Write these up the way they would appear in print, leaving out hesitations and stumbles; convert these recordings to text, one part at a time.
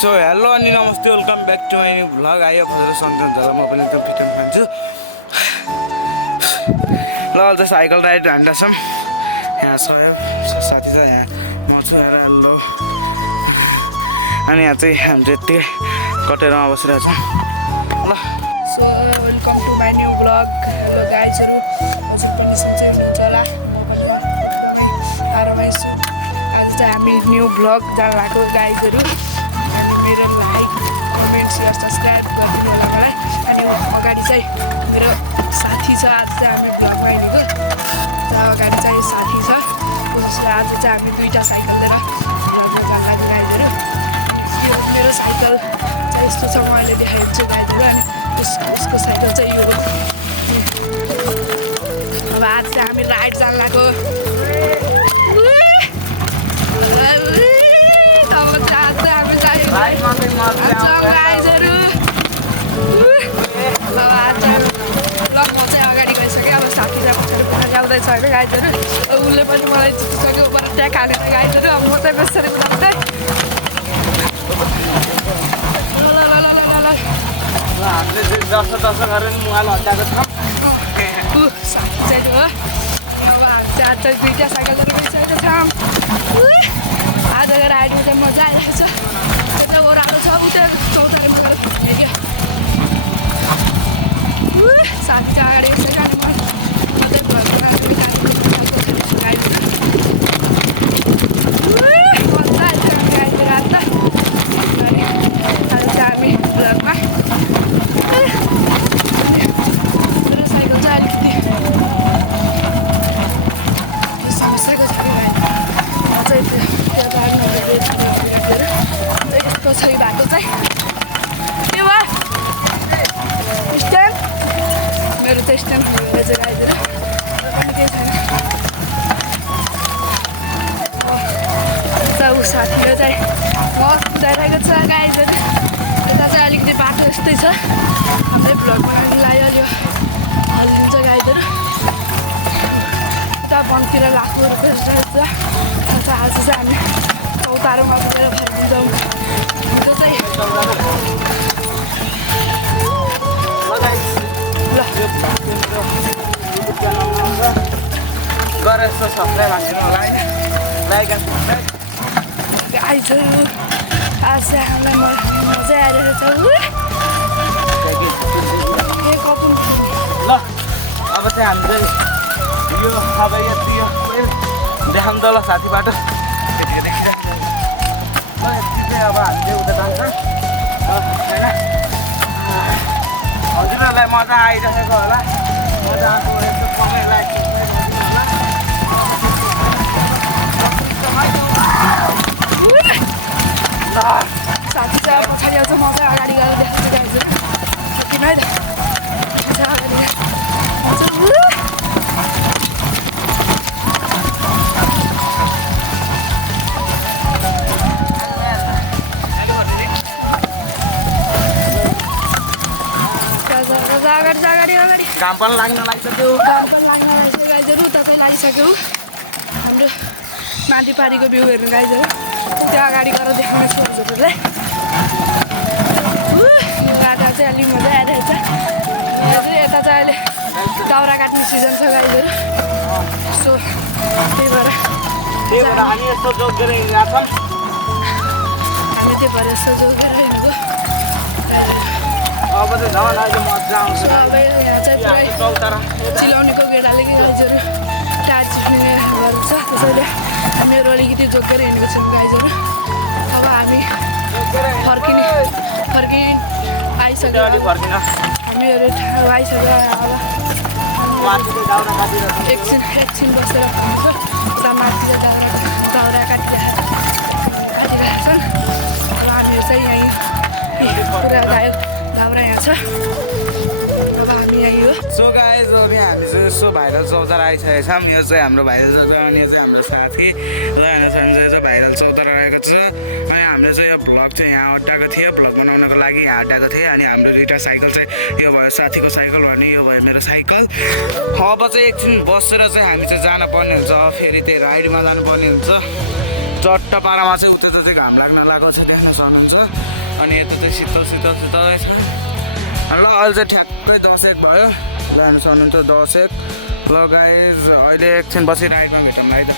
so hello अनि नमस्ते welcome back to my new vlog आयो फर्स्ट सन्तान झला म पनि एकदम फिटम खान्छु ल अहिले साइकल राइड हान्दैछौँ यहाँ साथी छ यहाँ म छु हेलो अनि यहाँ चाहिँ हामी चाहिँ यत्तिकै कटेरमा बसिरहेछौँ ल so welcome to my new vlog hello गाइजहरू हजुर पनि सन्चै हुनुहुन्छ होला म पनि आरामै छु आज चाहिँ हामी न्यू भ्लग जान लागेको गाइजहरू अनि मेरो लाइक कमेन्ट सेयर सब्सक्राइब गरिदिनु होला मलाई अनि अगाडि चाहिँ मेरो साथी छ आज चाहिँ हामी भ्लगमा हिँडेको त्यहाँ अगाडि चाहिँ साथी छ उसले आज चाहिँ हामी दुईवटा साइकल लिएर भ्लगमा जान लाग्यो गाइजहरू यो मेरो साइकल चाहिँ यस्तो छ म अहिले देखाएको छु गाइजहरू अनि उसको साइकल चाहिँ यो अब आज चाहिँ हामी राइड जान लाग्यो गाइजहरू अब आज ब्लग म चाहिँ अगाडि गइसक्यो अब साथी चाहिँ पछाडि पछाडि आउँदैछ होइन गाइजहरू उसले पनि मलाई जितिसक्यो ट्याक हालेर गाइजहरू अब म चाहिँ बेसरी उदाउँदै हामीले दस गरेर मोबाइल हटाएको छौँ साथी चाहिँ हो अब हामी चाहिँ आज चाहिँ दुईवटा साइकल लिएर गइसकेको छौँ आजको राइडमा चाहिँ मजा आइरहेको छ त्यो चाहिँ ओह्रालो छ उता चौतारीमा गएर भन्ने क्या साथी चाहिँ अगाडि गइसक्यो अनि म चाहिँ घरको मजा आइसक्यो गाइजहरू आज त अनि आज चाहिँ हामी घरमा मेरो साइकल चाहिँ अलिकति समस्याको छ कि म चाहिँ त्यो बारमा यस्तो छ बाटो चाहिँ के भयो स्ट्यान्ड मेरो चाहिँ स्ट्यान्ड हुँदैछ गाइजहरू पनि केही छैन ऊ साथीले चाहिँ म कुदाइरहेको छ गाइजहरू यता चाहिँ अलिकति बाटो यस्तै छ हाम्रै भ्लग बनाउनुलाई अलि हल्लिन्छ गाइजहरू उता वनतिर लाखौँ रुपियाँ रहेछ अन्त आज चाहिँ हामी चौतारोमा गएर फर्किन्छौँ त्यो चाहिँ गरेर यस्तो सब्सक्राइब हानिदिनु होला होइन लाइक एन्ड सब्सक्राइब गाइजहरू आज चाहिँ हामीलाई मजा आइरहेको छ ल अब चाहिँ हामी चाहिँ यो अब यति यो देखाउँ त ल साथी बाटो यतिको देखिरहेको ल यति चाहिँ अब हामी चाहिँ उता जान्छ होइन हजुरहरूलाई मजा आइरहेको होला मजा आएको यस्तो समयलाई साथी चाहिँ पछाडि आउँछ म चाहिँ अगाडि गएर देखाउँछु गाइजहरू किन है त अगाडि अगाडि काम पनि लाग्न लागिसक्यो काम पनि लाग्न लागिसक्यो गाइजहरू उता चाहिँ लागिसक्यो हाम्रो माथिपारीको भ्यू हेर्नु गाइजहरू त्यो अगाडि गएर देखाउने छु हजुरहरूलाई बाटो चाहिँ अलिक मजा आइरहेको छ यता चाहिँ अहिले दाउरा काट्ने सिजन छ गाइजहरू सो त्यही भएर हामी यस्तो जोक गरेर हिँडिरहेको छौँ हामी त्यही भएर यस्तो जोक गरेर हिँडेको अब चाहिँ झन् अहिले मजा आउँछ अब यहाँ चाहिँ पुरै चौतारा चिलाउनेको गेडाले गाइजहरू टायर चिप्ने गर्छ त्यसैले हामीहरू अलिकति जोकेर हिँडेको छौँ गाइजहरू अब हामी फर्किने आइसक्यो हामीहरू आइसक्यो अब एकछिन बसेर फर्किन्छ उता माथि दाउरा काटिरहेको छन् अब हामीहरू चाहिँ यहीँ पुरा दाउरा यहाँ छ अब हामी यहीँ हो सो गाइज अब यहाँ हामी चाहिँ यसो भाइरल चौतारा आइसकेको छौँ यो चाहिँ हाम्रो भाइरल चौतारा अनि यो चाहिँ हाम्रो साथी र होइन चाहिँ भाइरल चौतारा रहेको छ अनि हामीले चाहिँ यो भ्लग चाहिँ यहाँ अड्डाएको थियो भ्लग बनाउनको लागि यहाँ अड्डाएको थियो अनि हाम्रो दुईवटा साइकल चाहिँ यो भयो साथीको साइकल भने यो भयो मेरो साइकल अब चाहिँ एकछिन बसेर चाहिँ हामी चाहिँ जानुपर्ने हुन्छ फेरि त्यही राइडमा जानुपर्ने हुन्छ चट्ट पारामा चाहिँ उता चाहिँ घाम लाग्न लागेको छ देख्न सक्नुहुन्छ अनि यता चाहिँ शीतल शीतल शीतलै छ ल अहिले चाहिँ ठ्याक्कै 10:01 भयो ल हेर्न सक्नुहुन्छ 10:01 ल गाइज अहिले एकछिन पछि राइडमा भेटौँ है त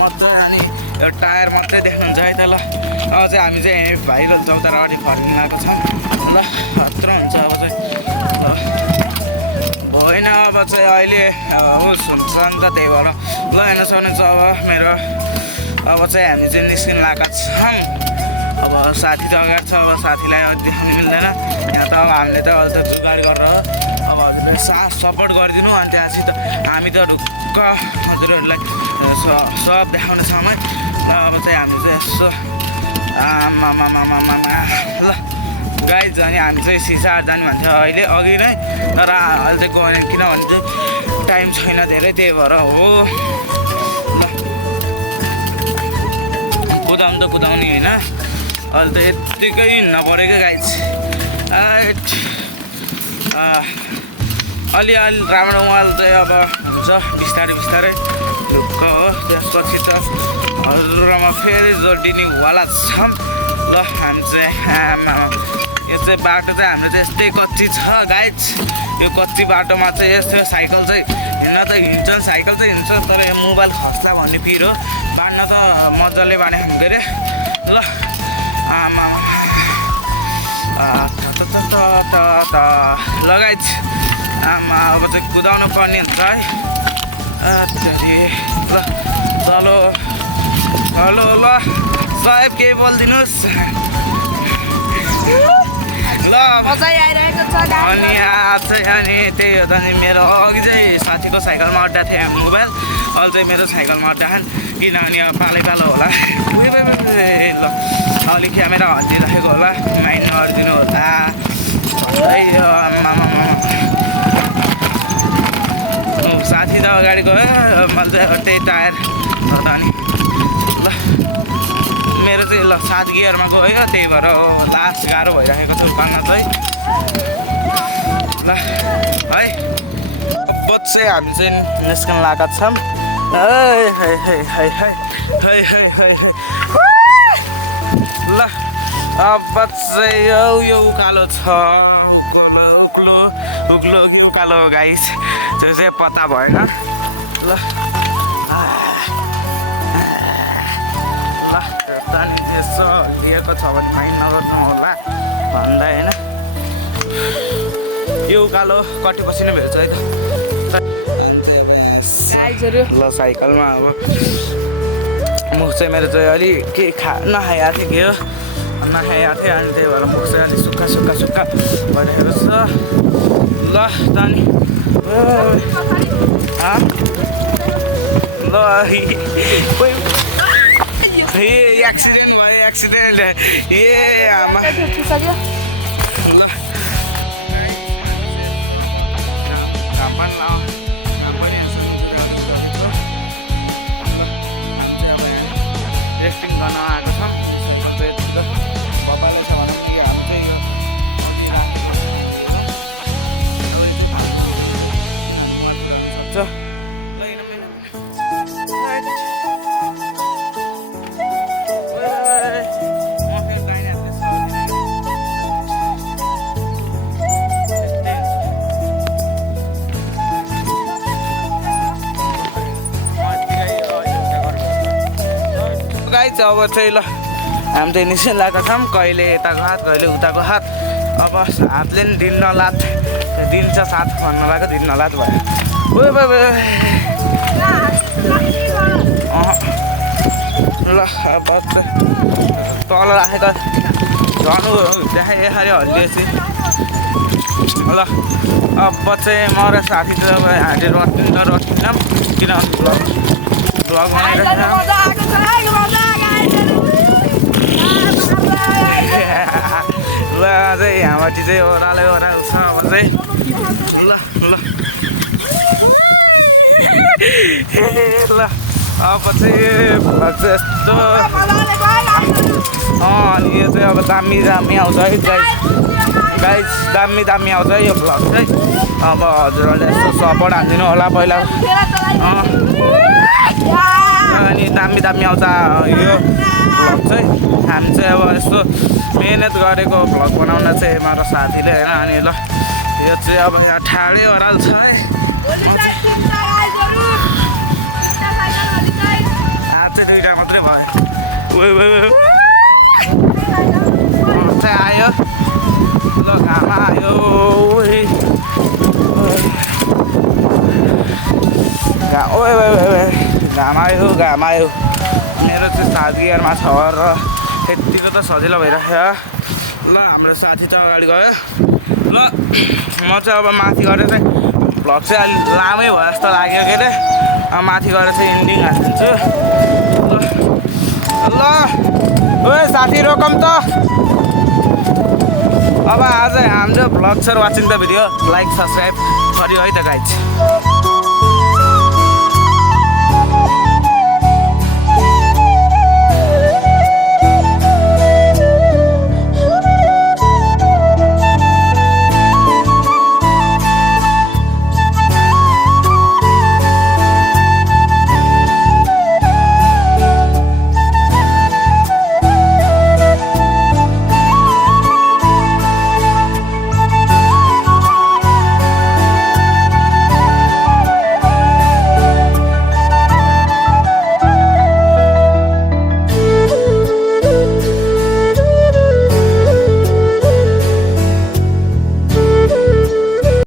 मात्रै अनि एउटा टायर मात्रै देख्नुहुन्छ है त ल अब चाहिँ हामी चाहिँ भाइरल चौताराबाट फर्किन गएको छौँ ल खतरा हुन्छ अब चाहिँ होइन अब चाहिँ अहिले उस हुन्छ नि त त्यही भएर ल हेर्न सक्नुहुन्छ अब मेरो अब चाहिँ हामी चाहिँ निस्किन लागेका छौँ अब साथी त अगाडि छ अब साथीलाई देख्नु मिल्दैन यहाँ त अब हामीले त अहिले त जुगाड गरेर अब हजुरले साथ सपोर्ट गरिदिनु अनि त्यहाँपछि त हामी त ढुक्क हजुरहरूलाई सब देखाउने समय ल अब चाहिँ हामी चाहिँ यसो ल गाइज अनि हामी चाहिँ सिसार जाने भन्थ्यो अहिले अघि नै तर अहिले चाहिँ गएन किनभने चाहिँ टाइम छैन धेरै त्यही भएर हो ल कुदाउनु त कुदाउने होइन अहिले त यत्तिकै हिँड्न पऱ्यो क्या गाइज अलि राम्रो उहाँले चाहिँ अब हुन्छ बिस्तारै बिस्तारै ढुक्क हो त्यसपछि त हजुरमा फेरि जोडिनेवाला छौँ ल हामी चाहिँ यो चाहिँ बाटो चाहिँ हाम्रो चाहिँ यस्तै कच्ची छ गाइज यो कच्ची बाटोमा चाहिँ यस्तो साइकल चाहिँ हिँड्न त हिँड्छ साइकल चाहिँ हिँड्छ तर यो मोबाइल खस्छ भन्ने पिर हो बाँड्न त मजाले बाँडेको के अरे ल आमा लगाइज आमा अब चाहिँ कुदाउनु पर्ने हुन्छ है ल चलो हेलो ल साहेब केही बोलिदिनुहोस् ल अनि आज चाहिँ अनि त्यही हो त नि मेरो अघि चाहिँ साथीको साइकलमा अड्डा थियो मोबाइल अहिले चाहिँ मेरो साइकलमा अड्डा खान् किनभने अब पालै पालो होला ल अलिक क्यामेरा हटिराखेको होला माइन्ड नगरिदिनु होला साथी त अगाडि गयो मैले चाहिँ त्यही टायर गर्दा नि ल मेरो चाहिँ ल 7 गियरमा गयो त्यही भएर लास्ट गाह्रो भइराखेको छ पाल्न चाहिँ ल है अब चाहिँ हामी चाहिँ निस्कन लागेका छौँ ल अब चाहिँ यो उकालो छ उक्लो के उकालो गाइस त्यो चाहिँ पत्ता भएन ल ल अनि यसो लिएको छ भने माइन्ड नगर्नु होला भन्दा होइन यो उकालो कटेपछि नै भेट्छ है त ल साइकलमा अब मुख चाहिँ मेरो चाहिँ अलि के नखाएको थियो के हो नखाएको थियो अनि त्यही भएर मुख चाहिँ अलिक सुक्खा भइरहेको छ ल त नि ल एक्सिडेन्ट भयो एक्सिडेन्ट आमा टेस्टिङ गर्न आएको छौँ तपाईँले छ भने पनि हामी चाहिँ गाइज अब चाहिँ ल हामी चाहिँ निस्किन लागेका छौँ कहिले यताको हात कहिले उताको हात अब हातले नि दिन नलात दिन्छ साथ भन्न लाग्यो दिन नलात भयो ल अब तल राखेको झनु देखाइ हल्लिएपछि ल अब चाहिँ म र साथी चाहिँ अब हामीले रटिनौँ किनभने भ्लग बनाइरहेको ल चाहिँ यहाँबाट चाहिँ ओह्रालो छ अब चाहिँ ल ल अब चाहिँ भ्लग चाहिँ यस्तो अनि यो चाहिँ अब दामी दामी आउँछ है गाइज दामी दामी आउँछ है यो भ्लग चाहिँ अब हजुरहरूले यस्तो सपोर्ट हानिदिनु होला पहिला अनि दामी दामी आउँछ यो भ्लग चाहिँ हामी चाहिँ अब यस्तो मिहिनेत गरेको भ्लग बनाउन चाहिँ मेरो साथीले होइन अनि ल यो चाहिँ अब यहाँ ठाडै ओह्राल छ है आज चाहिँ दुईवटा मात्रै भयो चाहिँ आयो ल घाम आयो घाम आयो मेरो चाहिँ साथी गियरमा छ र यतिको त सजिलो भइरहेको ल हाम्रो साथी चाहिँ अगाडि गयो ल म चाहिँ अब माथि गएर चाहिँ भ्लग चाहिँ अलिक लामै भयो जस्तो लाग्यो के अरे अब माथि गएर चाहिँ इन्डिङ हालिदिन्छु ल ओ साथी रोकम त अब आज हाम्रो भ्लग छ watching the video like subscribe गरियो है त गाइज